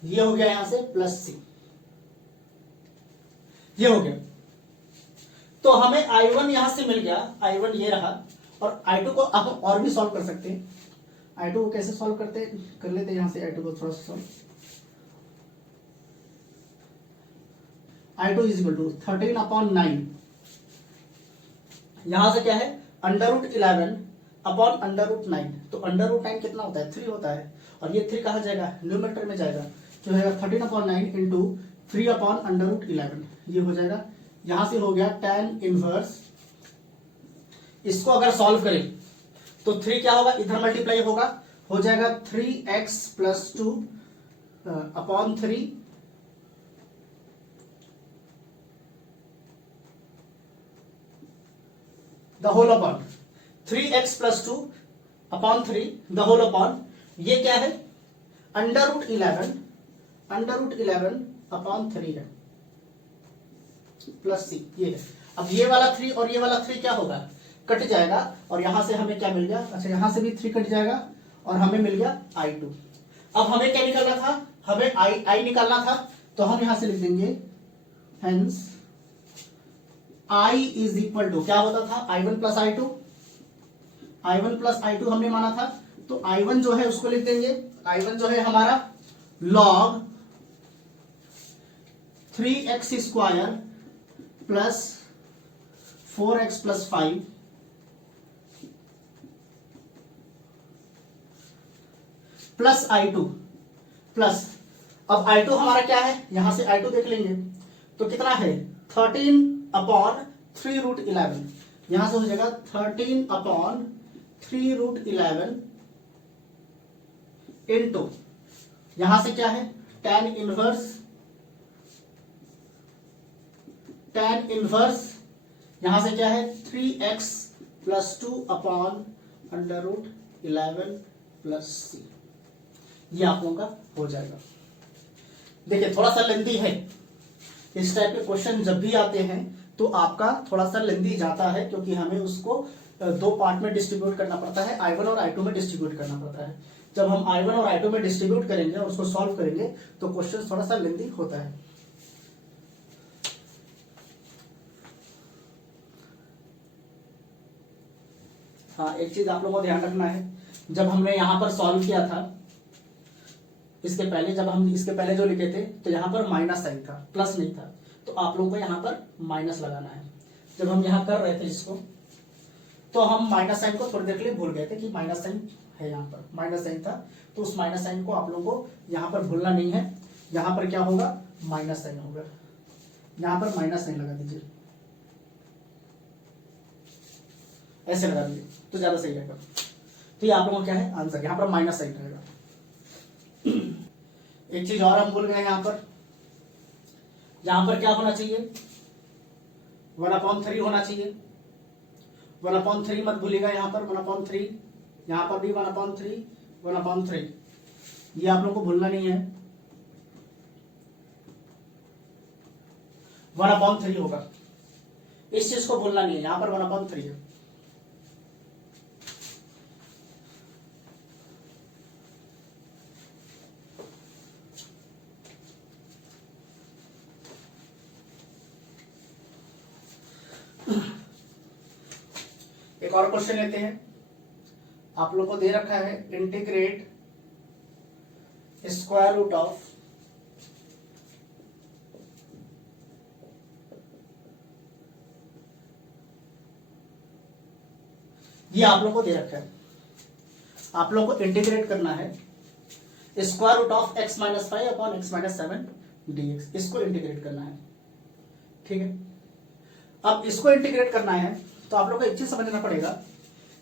ये हो गया यहां से प्लस सी, ये हो गया। तो हमें I1 यहां से मिल गया, I1 ये रहा, और I2 को आप और भी सॉल्व कर सकते हैं। I2 को कैसे सॉल्व करते कर लेते हैं, यहां से I2 को थोड़ा सा solve. I2 is equal to 13 upon 9, यहां से क्या है under root 11 upon under root 9, तो अंडर रूट 9 कितना होता है 3 होता है, और ये 3 कहा जाएगा न्यूमरेटर में जाएगा, जो है 13 upon 9 into 3 upon under root 11, ये हो जाएगा। यहां से हो गया tan इनवर्स, इसको अगर सॉल्व करें तो 3 क्या होगा इधर मल्टीप्लाई होगा, हो जाएगा 3x plus 2 upon 3 the whole upon 3x plus 2 upon 3 the whole upon, ये क्या है अंडर रूट 11 अपॉन 3 है प्लस सी, ये है। अब ये वाला 3 और ये वाला 3 क्या होगा कट जाएगा, और यहां से हमें क्या मिल गया, अच्छा यहां से भी 3 कट जाएगा, और हमें मिल गया I2। अब हमें क्या निकालना था, हमें I निकालना था, तो हम यहां से लिख देंगे hence I is equal to क्या होता था I1 plus I2, I1 plus I2 हमने माना था, तो I1 जो है उसको लिख देंगे, I1 जो है हमारा log 3x square plus 4x plus 5 plus I2 plus, अब I2 हमारा क्या है, यहां से I2 देख लेंगे तो कितना है 13/3√11, यहां से हो जाएगा 13/3√11 इंटू यहां से क्या है tan इनवर्स यहां से क्या है 3x प्लस 2/√11 प्लस c, ये आप लोगों का हो जाएगा। देखिए थोड़ा सा लेंथी है, इस टाइप के क्वेश्चन जब भी आते हैं तो आपका थोड़ा सा लेंथी जाता है, क्योंकि हमें उसको दो पार्ट में डिस्ट्रीब्यूट करना पड़ता है, I1 और I2 में डिस्ट्रीब्यूट करना पड़ता है। जब हम I1 और I2 में डिस्ट्रीब्यूट करेंगे और उसको सॉल्व करेंगे तो क्वेश्चन थोड़ा सा लेंथी होता है। हाँ, एक चीज आप लोगों को ध्यान रखना है, जब हमने यहां पर सॉल्व किया था इसके पहले, जब हम इसके पहले जो लिखे थे तो यहाँ पर माइनस साइन था, प्लस नहीं था, तो आप लोगों को यहाँ पर माइनस लगाना है। जब हम यहाँ कर रहे थे इसको तो हम माइनस साइन को थोड़ी देर के लिए भूल गए थे कि माइनस साइन है, यहाँ पर माइनस साइन था, तो उस माइनस साइन को आप लोगों को यहाँ पर भूलना नहीं है। यहाँ पर क्या होगा, माइनस साइन होगा, यहाँ पर माइनस साइन लगा दीजिए, ऐसे लगा दीजिए तो ज्यादा सही रहेगा। तो ये आप लोगों को क्या है आंसर, यहाँ पर माइनस साइन रहेगा। एक चीज और हम भूल गए, यहाँ पर क्या होना चाहिए 1/3 होना चाहिए, 1/3 मत भूलिएगा, यहाँ पर 1/3, यहाँ पर भी 1/3, 1/3, ये आप लोग को भूलना नहीं है, 1/3 होगा, इस चीज को भूलना नहीं है, यहाँ पर 1/3 है। एक और क्वेश्चन लेते हैं, आप लोग को दे रखा है इंटीग्रेट स्क्वायर रूट ऑफ ये आप लोग को दे रखा है, आप लोग को इंटीग्रेट करना है square root of x - 5 upon x - 7 dx, इसको इंटीग्रेट करना है, ठीक है। अब इसको इंटीग्रेट करना है तो आप लोग को एक चीज समझना पड़ेगा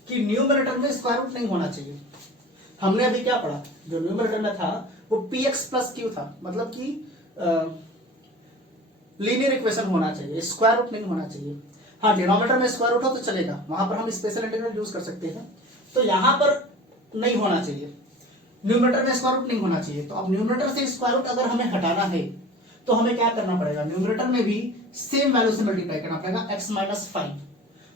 कि न्यूमरेटर में स्क्वायर रूट नहीं होना चाहिए। हमने अभी क्या पढ़ा, जो न्यूमरेटर में था वो px प्लस q था, मतलब कि लीनियर इक्वेशन होना चाहिए, स्क्वायर रूट नहीं होना चाहिए। हाँ, डिनोमिनेटर में स्क्वायर रूट हो तो चलेगा, वहां पर हम स्पेशल इंटीग्रल यूज कर सकते हैं, तो यहां पर नहीं होना चाहिए, न्यूमरेटर में स्क्वायर रूट नहीं होना चाहिए। तो अब न्यूमरेटर से स्क्वायर रूट अगर हमें हटाना है तो हमें क्या करना पड़ेगा, न्यूमरेटर में भी सेम वैल्यू से मल्टीप्लाई करना पड़ेगा x - 5,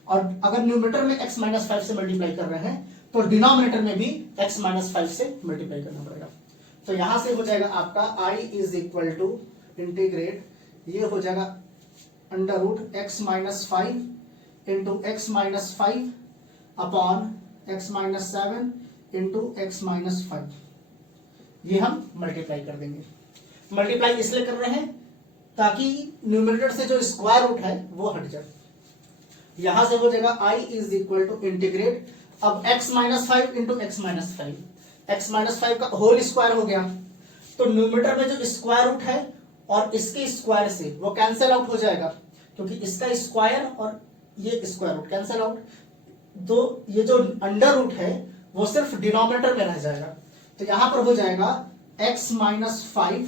और अगर न्यूमरेटर में x - 5 से मल्टीप्लाई कर रहे हैं तो डिनोमिनेटर में भी x - 5 से मल्टीप्लाई करना पड़ेगा। तो यहां से हो जाएगा आपका I is equal to integrate, ये हो जाएगा under root x - 5 into x - 5 upon x - 7 into x - 5, ये हम मल्टीप्लाई कर देंगे। मल्टीप्लाई इसलिए कर रहे हैं ताकि न्यूमरेटर से जो स्क्वायर रूट है वो हट जाए। यहां से हो जाएगा I is equal to integrate, अब x - 5 इंटू x - 5, x - 5 का होल स्क्वायर हो गया, तो न्यूमरेटर में जो स्क्वायर रूट है और इसके स्क्वायर से वो कैंसिल आउट हो जाएगा, क्योंकि इसका स्क्वायर और ये स्क्वायर रूट कैंसिल आउट, तो ये जो अंडर रूट है वो सिर्फ डिनोमिनेटर में रह जाएगा। तो यहां पर हो जाएगा x - 5,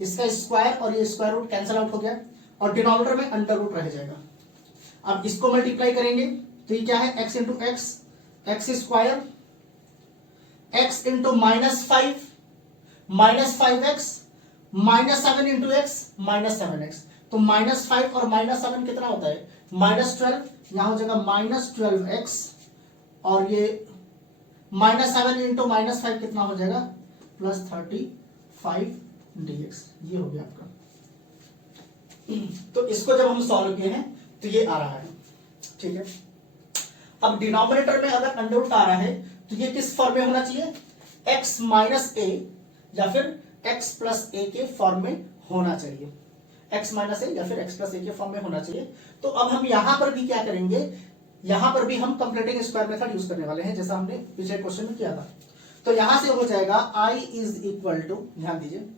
इसका स्क्वायर और ये स्क्वायर रूट कैंसिल आउट हो गया, और डिनोमिनेटर में अंडर रूट रह जाएगा। अब इसको मल्टीप्लाई करेंगे तो ये क्या है x into x square, x into -5 -5x -7 into x -7x, तो -5 और -7 कितना होता है -12, यहां हो जाएगा -12x, और ये -7 इंटू -5 कितना हो जाएगा +35 dx, ये हो गया आपका। तो इसको जब हम सॉल्व किए हैं तो ये आ रहा है, ठीक है। अब डिनोमिनेटर में अगर अंडर रूट आ रहा है तो ये किस फॉर्म में होना चाहिए, x - a या फिर x प्लस ए के फॉर्म में होना चाहिए, x माइनस ए या फिर x प्लस ए के फॉर्म में होना चाहिए। तो अब हम यहां पर भी क्या करेंगे, यहां पर भी हम कंप्लीटिंग स्क्वायर मेथड यूज करने वाले हैं, जैसा हमने पिछले क्वेश्चन में किया था। तो यहां से हो जाएगा i इज इक्वल टू, ध्यान दीजिए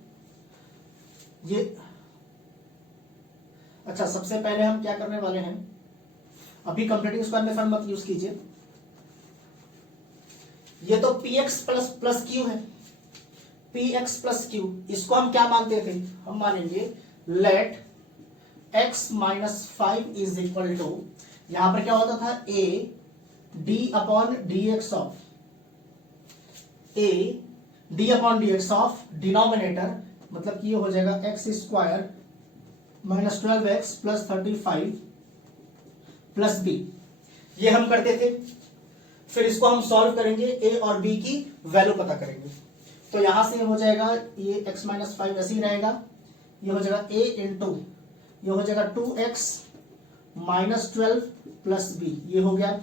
ये, अच्छा सबसे पहले हम क्या करने वाले हैं, अभी कंप्लीटिंग स्क्वायर मेथड मत यूज कीजिए, ये तो px प्लस प्लस क्यू है, px प्लस क्यू, इसको हम क्या मानते थे, हम मानेंगे let x minus 5 is equal to, यहां पर क्या होता था a d upon dx of a d upon dx of denominator, मतलब कि ये हो जाएगा x square minus 12x plus 35 plus b, ये हम करते थे। फिर इसको हम सॉल्व करेंगे, a और b की वैल्यू पता करेंगे। तो यहां से हो जाएगा ये x माइनस 5 ऐसे ही रहेगा, ये हो जाएगा a इंटू, ये हो जाएगा 2x माइनस 12 प्लस b, ये हो गया।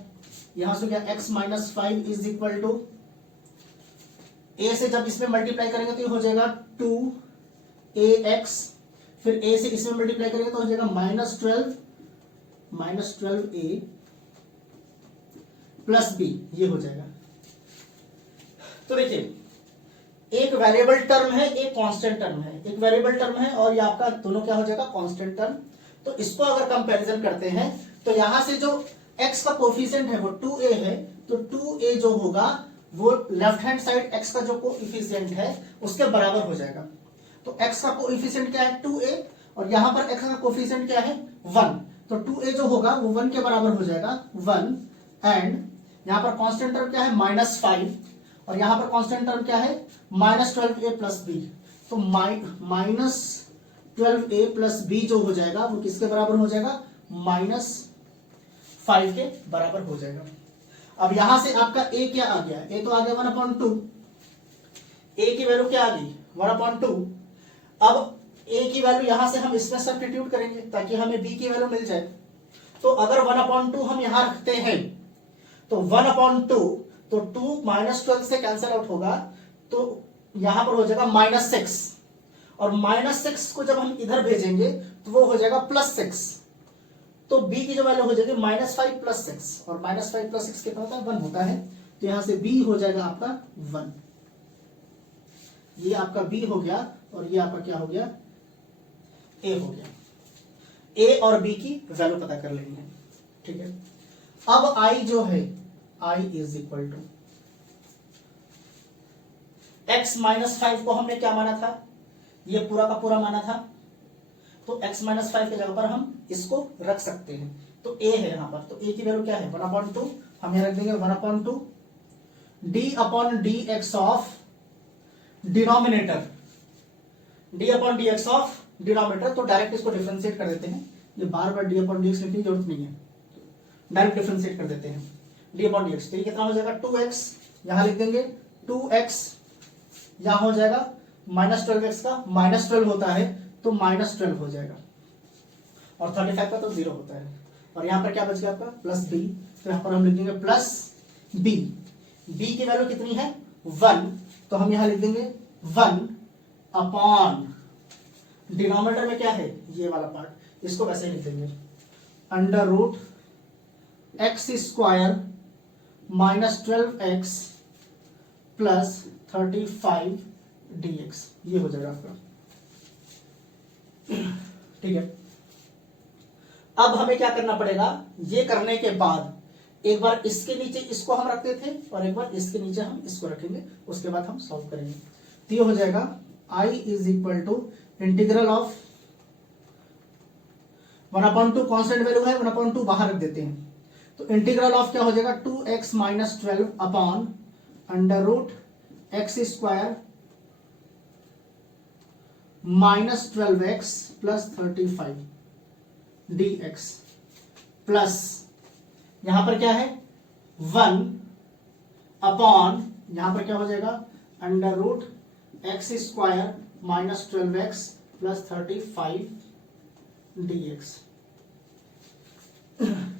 यहां से गया x minus 5 is equal to, a से जब इसमें मल्टीप्लाई करेंगे तो ये हो जाएगा 2ax, फिर a से इसमें मल्टीप्लाई करेंगे तो हो जाएगा माइनस 12a प्लस b, ये हो जाएगा। तो देखिए एक वेरिएबल टर्म है, एक कांस्टेंट टर्म है, एक वेरिएबल टर्म है और ये आपका दोनों क्या हो जाएगा कांस्टेंट टर्म। तो इसको अगर कंपैरिजन करते हैं तो यहां से जो x का कोफिशिएंट है वो 2a है, तो 2a जो होगा वो लेफ्ट हैंड साइड x का जो कोफिशिएंट है उसके बराबर हो जाएगा। तो x का कोफिशिएंट क्या है 2a और यहां पर x का कोफिशिएंट क्या है 1, तो 2a जो होगा वो 1 के बराबर हो जाएगा 1, एंड यहां पर कांस्टेंट टर्म क्या है माइनस 5 और यहां पर कांस्टेंट टर्म क्या है माइनस 12a प्लस b, तो माइनस 12a प्लस b जो हो जाएगा वो किसके बराबर हो जाएगा माइनस 5 के बराबर हो जाएगा। अब यहां से आपका a क्या आ गया, a तो आ गया 1/2, a की वैल्यू क्या आ गई 1/2। अब a की वैल्यू यहां से हम इसमें सब्स्टिट्यूट करेंगे ताकि हमें b की वैल्यू मिल जाए। तो अगर 1/2 हम यहां रखते हैं तो 1/2, तो 2 माइनस 12 से कैंसिल आउट होगा, तो यहां पर हो जाएगा माइनस 6 और माइनस 6 को जब हम इधर भेजेंगे तो वो हो जाएगा प्लस 6, तो b की जो वैल्यू हो जाएगी माइनस 5 प्लस 6 और माइनस 5 प्लस 6 कितना होता है 1 होता है, तो यहां से b हो जाएगा आपका 1, ये आपका b हो गया और ये आपका क्या हो गया a हो गया। a और b की वैल्यू पता कर लेनी है, ठीक है। अब i जो है i is equal to x minus 5 को हमने क्या माना था, ये पूरा का पूरा माना था, तो x माइनस 5 की जगह पर हम इसको रख सकते हैं। तो a है यहां पर, तो a की वैल्यू क्या है 1/2, हम यहां रख देंगे 1/2 d upon D X of denominator, d upon D X of denominator. तो डायरेक्ट इसको डिफरेंशिएट कर देते हैं, ये बार बार d अपॉन डी एक्स लिखने की जरूरत नहीं है, डायरेक्ट डिफरेंशिएट कर देते हैं d अपॉन डी एक्स। तो ये कितना हो जाएगा 2x, यहां लिख देंगे 2x, यहां हो जाएगा माइनस 12x का माइनस 12 होता है तो माइनस 12 हो जाएगा और 35 का तो 0 होता है, और यहां पर क्या बच गया आपका प्लस b, तो यहां पर हम लिख देंगे प्लस b, b की वैल्यू कितनी है 1, तो हम यहां लिख देंगे 1 अपॉन डिनोमिनेटर में क्या है ये वाला पार्ट, इसको वैसे लिख देंगे under root x square minus 12x plus 35 dx, ये हो जाएगा आपका, ठीक है। अब हमें क्या करना पड़ेगा, ये करने के बाद एक बार इसके नीचे इसको हम रखते थे और एक बार इसके नीचे हम इसको रखेंगे, उसके बाद हम सॉल्व करेंगे। तो ये हो जाएगा i is equal to integral of 1/2, constant value है 1/2 बाहर रख देते हैं, तो इंटीग्रल ऑफ क्या हो जाएगा 2x minus 12 upon under root x square minus 12x plus 35 dx plus यहां पर क्या है 1 अपॉन, यहां पर क्या हो जाएगा under root x square minus 12x plus 35 dx,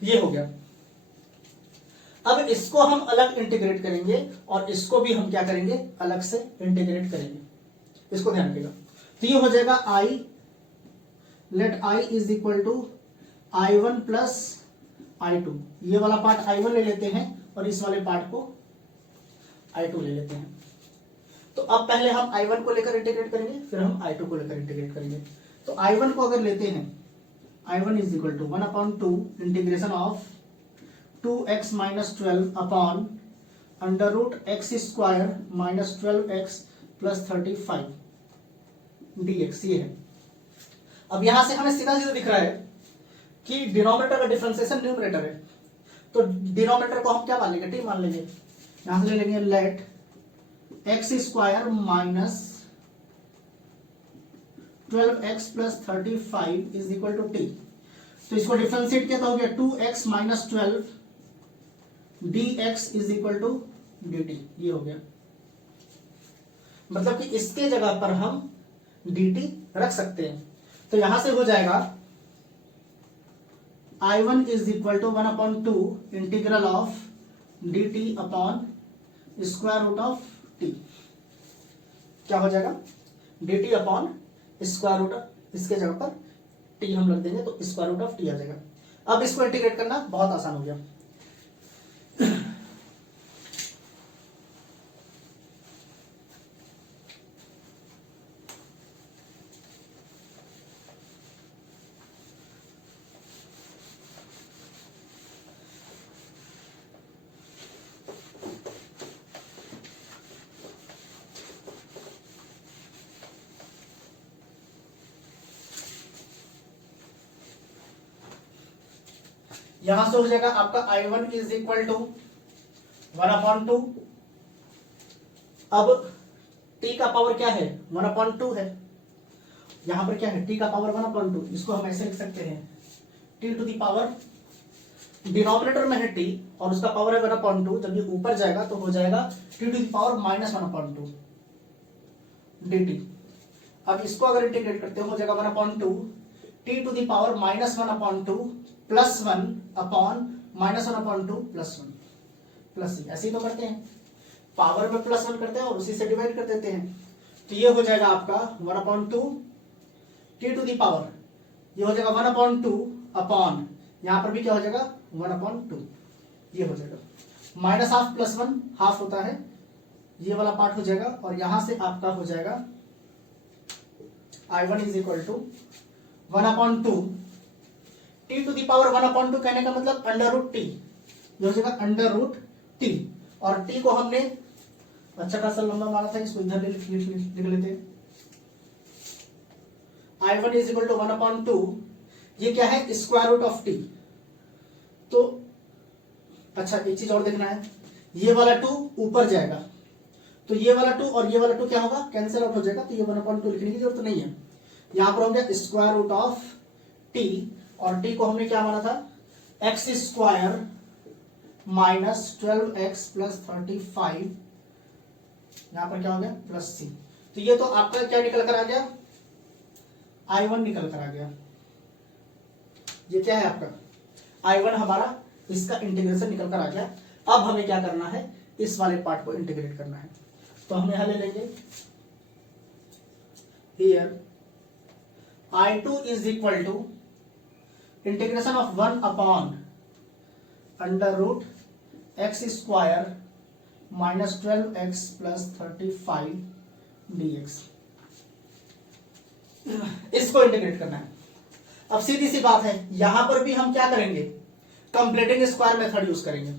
ये हो गया। अब इसको हम अलग इंटीग्रेट करेंगे और इसको भी हम क्या करेंगे अलग से इंटीग्रेट करेंगे। इसको ध्यान रखिएगा। तो ये हो जाएगा i, let i is equal to i1 plus i2। ये वाला पार्ट i1 ले लेते हैं और इस वाले पार्ट को i2 ले लेते हैं। तो अब पहले हम i1 को लेकर इंटीग्रेट करेंगे, फिर हम i2 को लेकर इंटीग्रेट करेंगे। तो i1 को अगर लेते हैं, i1 is equal to 1/2 integration of 2x minus 12 upon under root x square minus 12x plus 35 dx। ये है। अब यहां से हमें सीधा सीधा दिख रहा है कि डिनोमिनेटर का डिफरेंशिएशन न्यूमरेटर है, तो डिनोमिनेटर को हम क्या मान लेंगे, t मान लेंगे। यहां से ले लेंगे let x square minus 12x plus 35 is equal to t. तो इसको डिफरेंशिएट किया तो हो गया 2x minus 12 dx is equal to dt। ये हो गया, मतलब कि इसके जगह पर हम dt रख सकते हैं। तो यहां से हो जाएगा I1 is equal to 1/2 integral of dt upon square root of t। क्या हो जाएगा, dt अपॉन स्क्वायर रूट, इसके जगह पर t हम रख देंगे तो स्क्वायर रूट ऑफ t आ जाएगा। अब इसको इंटीग्रेट करना बहुत आसान हो गया। यहां से हो जाएगा आपका I1 इज इक्वल टू 1/2। अब t का पावर क्या है, 1/2 है। यहां पर क्या है, t का पावर 1/2। इसको हम ऐसे लिख सकते हैं t to the power, denominator में है t और उसका पावर है 1/2। जब ये ऊपर जाएगा तो हो जाएगा t to the power -1/2 dt। अब इसको अगर इंटीग्रेट करते हो जाएगा 1/2 t to the power -1/2 plus 1 upon -1/2 plus 1 plus c। ऐसे ही तो करते हैं, पावर में प्लस 1 करते हैं और उसी से डिवाइड कर देते हैं। तो ये हो जाएगा आपका 1/2 t टू द पावर, ये हो जाएगा 1/2 अपॉन, यहां पर भी क्या हो जाएगा 1/2। ये हो जाएगा माइनस हाफ प्लस 1 हाफ होता है, ये वाला पार्ट हो जाएगा। और यहां से आपका हो जाएगा I1 is equal to 1/2 t to the power 1/2 कहने का मतलब अंडर रूट टी। ये हो जाएगा अंडर रूट टी, और t को हमने अच्छा खासा लंबा माना था, इसको इधर लिख लेते हैं। I1 इज इक्वल टू 1/2, ये क्या है, स्क्वायर रूट ऑफ टी। तो अच्छा एक चीज और देखना है, ये वाला 2 ऊपर जाएगा तो ये वाला 2 और ये वाला 2 क्या होगा, कैंसिल आउट हो जाएगा। तो ये 1/2 लिखने की जरूरत नहीं है। यहां पर हो गया स्क्वायर रूट ऑफ टी, और t को हमने क्या माना था, x square minus 12x plus 35, यहां पर क्या हो गया प्लस c। तो ये तो आपका क्या निकल कर आ गया, I1 निकल कर आ गया। ये क्या है आपका I1 हमारा, इसका इंटीग्रेशन निकल कर आ गया। अब हमें क्या करना है, इस वाले पार्ट को इंटीग्रेट करना है। तो हम यहां ले लेंगे here I2 is equal to integration of 1 upon under root x square minus 12x plus 35 dx। इसको इंटीग्रेट करना है। अब सीधी सी बात है, यहां पर भी हम क्या करेंगे, कंप्लीटिंग स्क्वायर मेथड यूज करेंगे।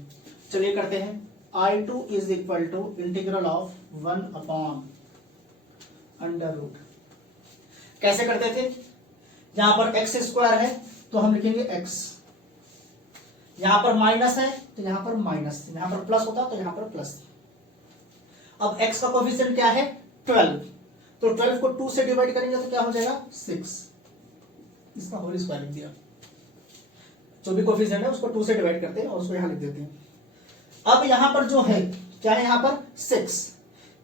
चलिए करते हैं। I2 is equal to integral of 1 upon under root, कैसे करते थे, यहां पर एक्स स्क्वायर है तो हम लिखेंगे x, यहां पर माइनस है तो यहां पर माइनस, यहां पर प्लस होता तो यहां पर प्लस। अब x का कोफिशिएंट क्या है 12, तो 12 को 2 से डिवाइड करेंगे तो क्या हो जाएगा 6, इसका होल स्क्वायर लिख दिया। जो भी कोफिशिएंट है उसको 2 से डिवाइड करते हैं और उसको यहां लिख देते हैं। अब यहां पर जो है क्या है, यहां पर 6,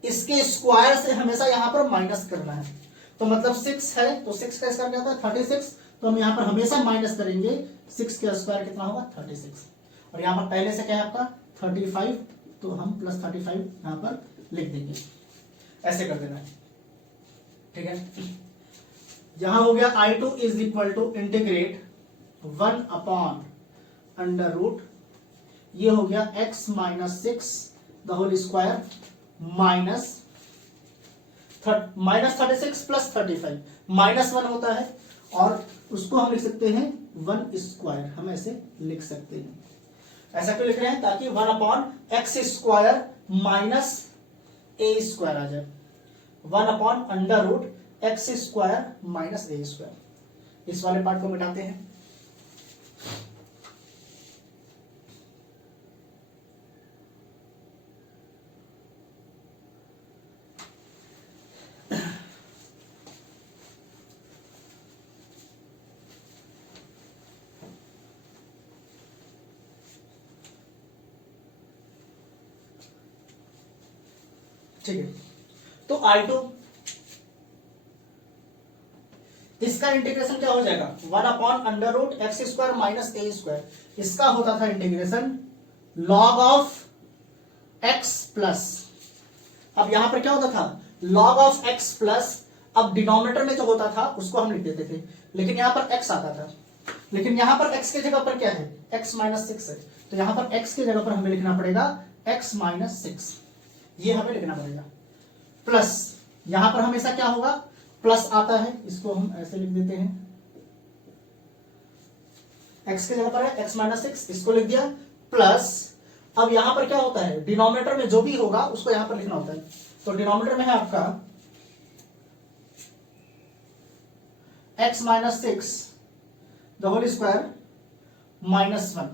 इसके स्क्वायर से हमेशा यहां पर माइनस करना है। तो मतलब 6 है तो 6 का स्क्वायर क्या होता है 36, तो हम यहां पर हमेशा माइनस करेंगे। 6 का स्क्वायर कितना होगा 36, और यहां पर पहले से क्या है आपका 35, तो हम प्लस 35 यहां पर लिख देंगे। ऐसे कर देना है। ठीक है, यहां हो गया I2 is equal to integrate 1 upon under root, ये हो गया x minus 6 the whole square minus 36 plus 35 -1 होता है, और उसको हम लिख सकते हैं 1 स्क्वायर, हम ऐसे लिख सकते हैं। ऐसा क्यों लिख रहे हैं? ताकि 1 upon X square minus A square आ जाए, 1 upon under root x square minus A square. इस वाले पार्ट को मिटाते हैं। ठीक है, तो I2 इसका इंटीग्रेशन क्या हो जाएगा? 1 upon under root x square minus A square, इसका होता था integration log of X plus, अब यहां पर क्या होता था? Log of X plus. अब डिनोमिनेटर में जो होता था उसको हम लिख देते थे, लेकिन यहां पर एक्स आता था, लेकिन यहां पर एक्स की जगह पर क्या है? एक्स माइनस 6 है, तो यहां पर एक्स की जगह पर हमें लिखना पड़ेगा एक्स माइनस 6, ये हमें लिखना पड़ेगा। प्लस यहां पर हमेशा क्या होगा? प्लस आता है, इसको हम ऐसे लिख देते हैं, x की जगह पर है x माइनस 6, इसको लिख दिया प्लस। अब यहां पर क्या होता है? डिनोमिनेटर में जो भी होगा उसको यहां पर लिखना होता है, तो डिनोमिनेटर में है आपका x minus 6 the whole square -1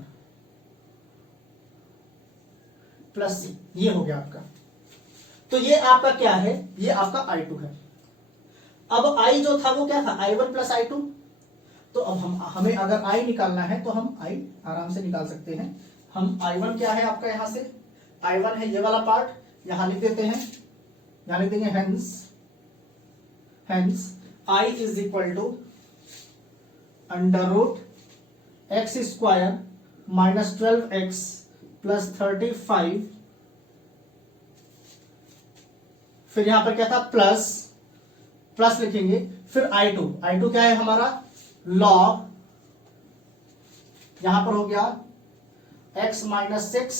plus c, ये हो गया आपका। तो ये आपका क्या है? ये आपका I2 है। अब I जो था वो क्या था? I1 plus I2। तो अब हमें अगर I निकालना है तो हम I आराम से निकाल सकते हैं। हम I1 क्या है आपका? यहां से I1 है ये वाला पार्ट, यहां लिख देते हैं, यहां लिख देंगे hence I is equal to under root x square minus 12x plus 35, फिर यहां पर क्या था? प्लस लिखेंगे, फिर I2 क्या है हमारा? लॉग, यहां पर हो गया x माइनस 6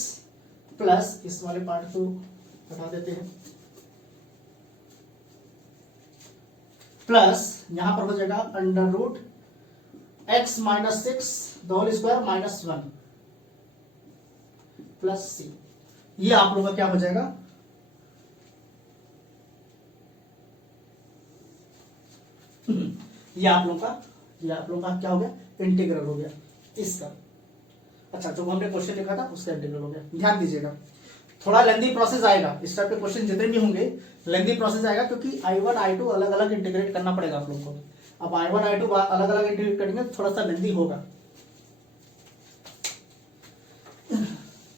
प्लस, इस वाले पार्ट को हटा देते हैं, प्लस यहां पर हो जाएगा under root x minus 6 the whole square -1 plus c, ये आप लोगों का क्या हो जाएगा? ये आप लोगों का क्या हो गया? इंटीग्रल हो गया इसका। अच्छा, जो हमने क्वेश्चन लिखा था उसका इंटीग्रल हो गया। ध्यान दीजिएगा, थोड़ा लेंथी प्रोसेस आएगा, इस टाइप के क्वेश्चन जितने भी होंगे लेंथी प्रोसेस आएगा, क्योंकि I1 I2 अलग अलग इंटीग्रेट करना पड़ेगा आप लोगों को। अब I1 I2 अलग अलग इंटीग्रेट करेंगे, थोड़ा सा लेंथी होगा।